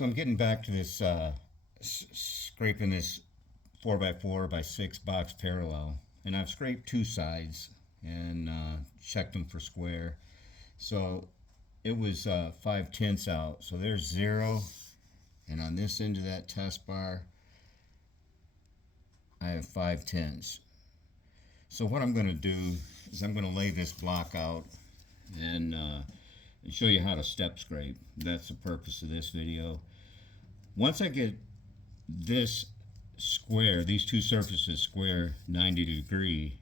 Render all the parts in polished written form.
So I'm getting back to this scraping this 4x4x6 box parallel, and I've scraped two sides and checked them for square. So it was 5/10 out. So there's 0, and on this end of that test bar, I have 5/10. So what I'm going to do is I'm going to lay this block out and show you how to step scrape. That's the purpose of this video. Once I get this square, these two surfaces square 90 degree,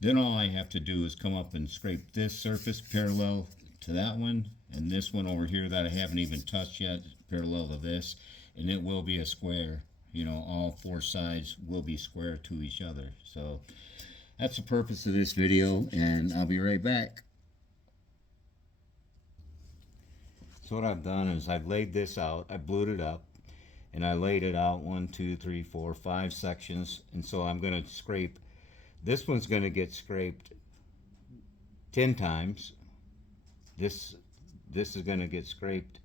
then all I have to do is come up and scrape this surface parallel to that one, and this one over here that I haven't even touched yet parallel to this, and it will be a square. You know, all four sides will be square to each other. So that's the purpose of this video, and I'll be right back. So what I've done is I've laid this out, I blued it up, and I laid it out 1, 2, 3, 4, 5 sections. And so I'm going to scrape, this one's going to get scraped 10 times. This is going to get scraped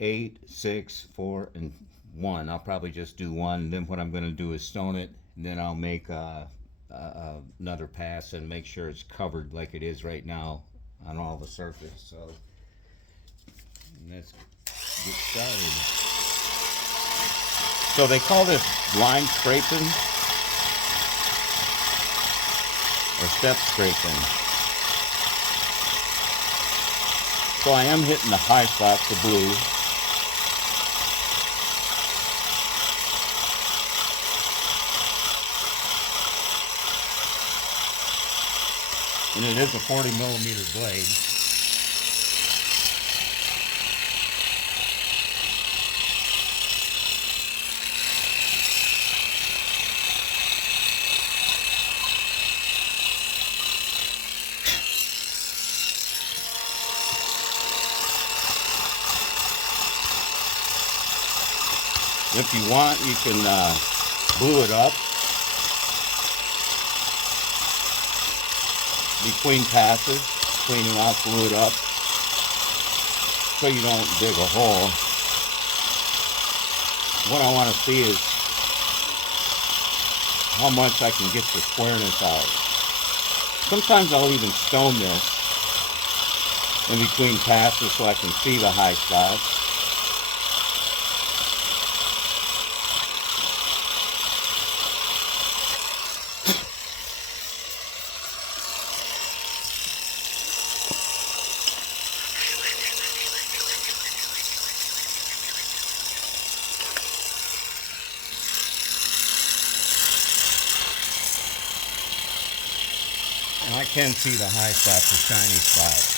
8, 6, 4, and 1. I'll probably just do 1. Then what I'm going to do is stone it, and then I'll make another pass and make sure it's covered like it is right now on all the surface. So let's get started. So they call this line scraping or step scraping. So I am hitting the high spots, the blue. And it is a 40mm blade. If you want, you can glue it up between passes, cleaning out, glue it up so you don't dig a hole. What I want to see is how much I can get the squareness out. Sometimes I'll even stone this in between passes so I can see the high spots. And I can see the high spots, the shiny spots.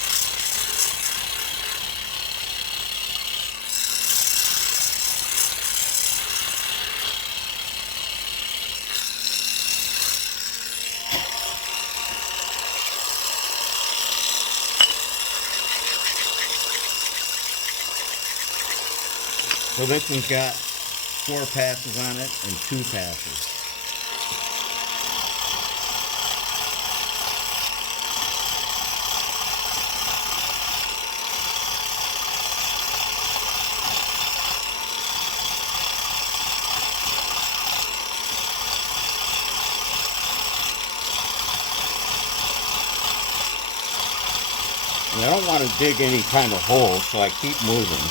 So this one's got 4 passes on it and 2 passes. And I don't want to dig any kind of hole, so I keep moving.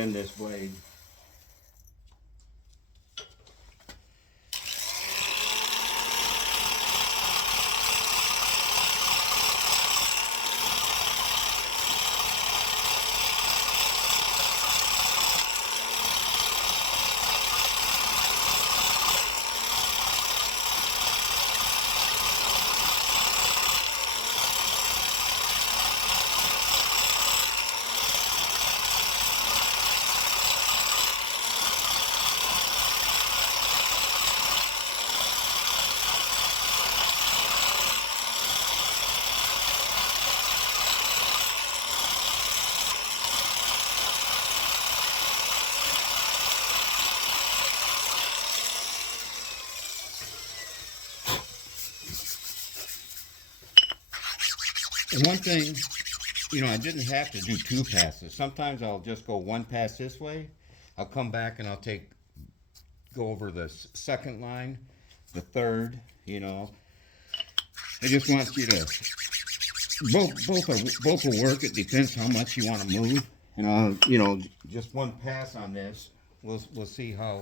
extend this blade. And one thing, you know, I didn't have to do 2 passes. Sometimes I'll just go 1 pass this way. I'll come back and I'll go over the second line, the third, you know. I just want you to, both will work. It depends how much you want to move. And you know, just 1 pass on this. We'll see how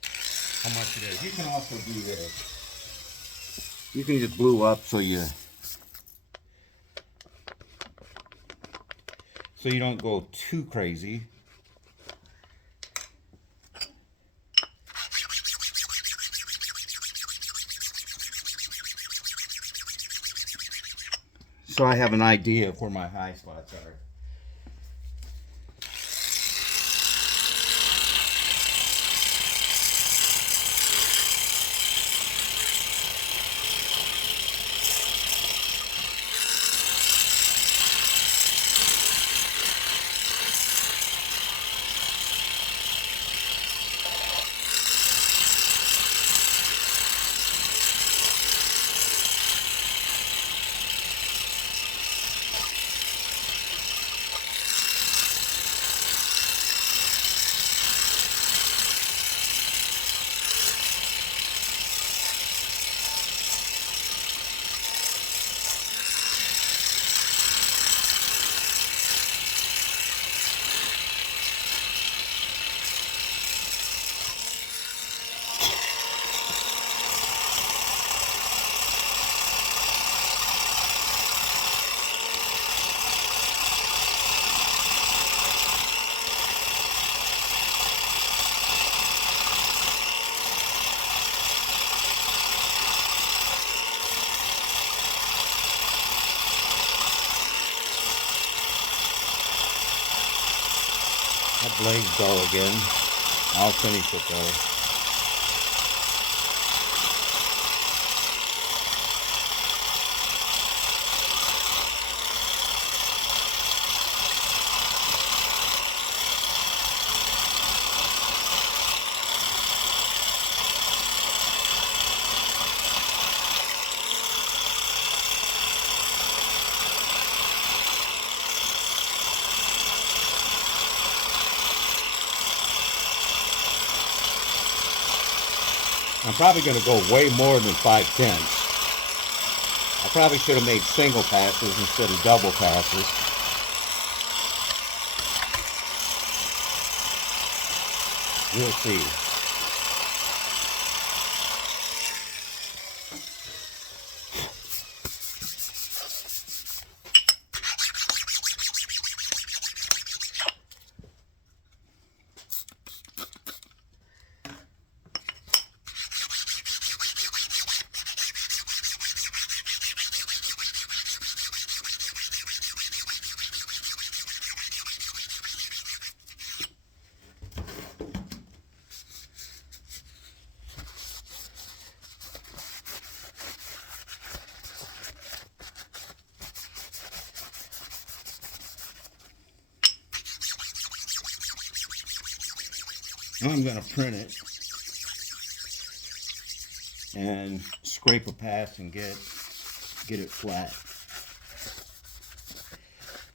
much it is. You can also do this. You can just glue up so you don't go too crazy. So I have an idea of where my high spots are. That blade's dull again. I'll finish it though. I'm probably going to go way more than 5/10. I probably should have made single passes instead of double passes. We'll see. Now I'm going to print it and scrape a pass and get it flat.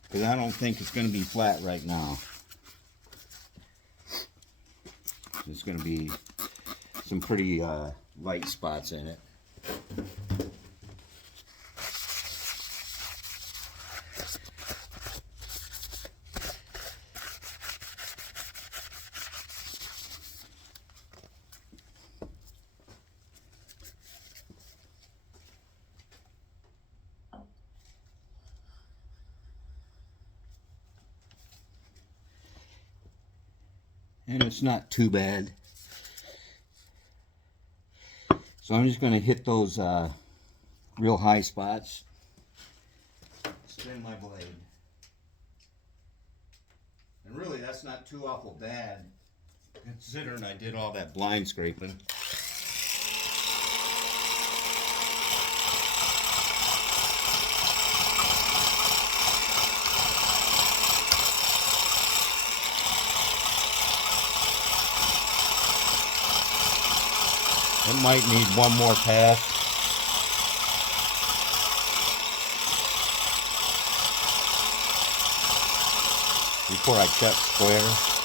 Because I don't think it's going to be flat right now. There's going to be some pretty light spots in it. and it's not too bad. So I'm just going to hit those real high spots. Spin my blade. And really, that's not too awful bad, considering I did all that blind scraping. It might need one more pass. Before I check square.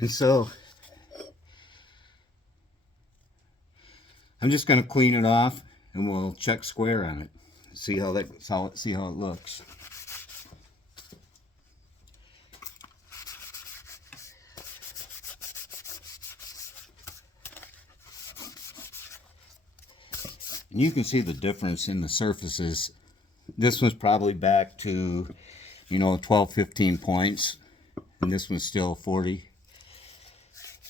And so I'm just going to clean it off, and we'll check square on it. See how it looks. And you can see the difference in the surfaces. This one's probably back to, 12, 15 points, and this one's still 40.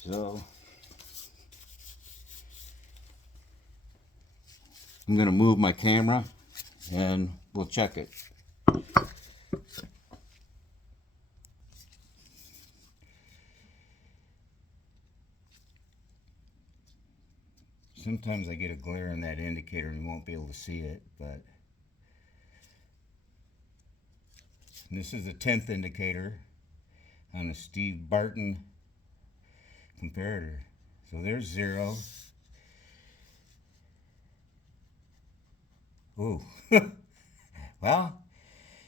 So I'm going to move my camera and we'll check it. Sometimes I get a glare in that indicator and you won't be able to see it, but this is a 10th indicator on a Steve Barton comparator. So there's 0. Ooh. Well,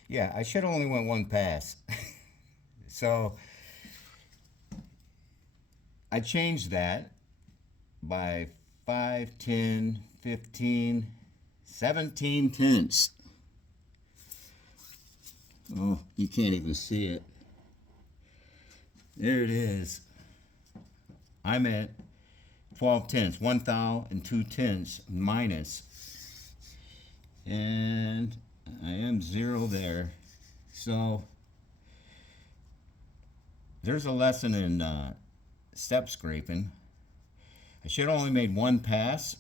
yeah, I should have only went one pass. So I changed that by 5, 10, 15, 17 tenths. Oh, you can't even see it. There it is. I'm at 12 tenths, 1 thou and 2 tenths minus. And I am 0 there. So there's a lesson in step scraping. I should have only made one pass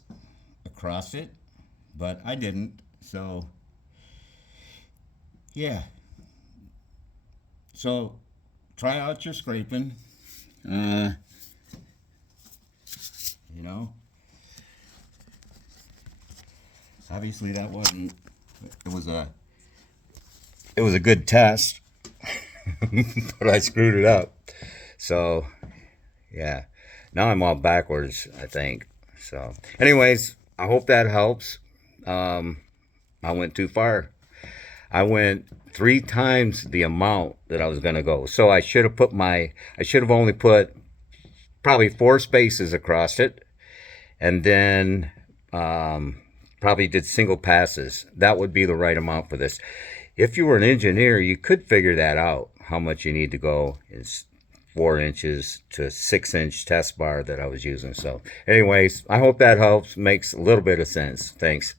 across it, but I didn't. So yeah. So try out your scraping. Obviously that wasn't, it was a good test, but I screwed it up. So yeah, now I'm all backwards, I think. So anyways, I hope that helps. I went too far. I went 3 times the amount that I was going to go. So I should have only put probably 4 spaces across it, and then probably did single passes. That would be the right amount for this. If you were an engineer, you could figure that out, how much you need to go. It's 4 inches to 6-inch test bar that I was using. So anyways, I hope that helps, makes a little bit of sense. Thanks.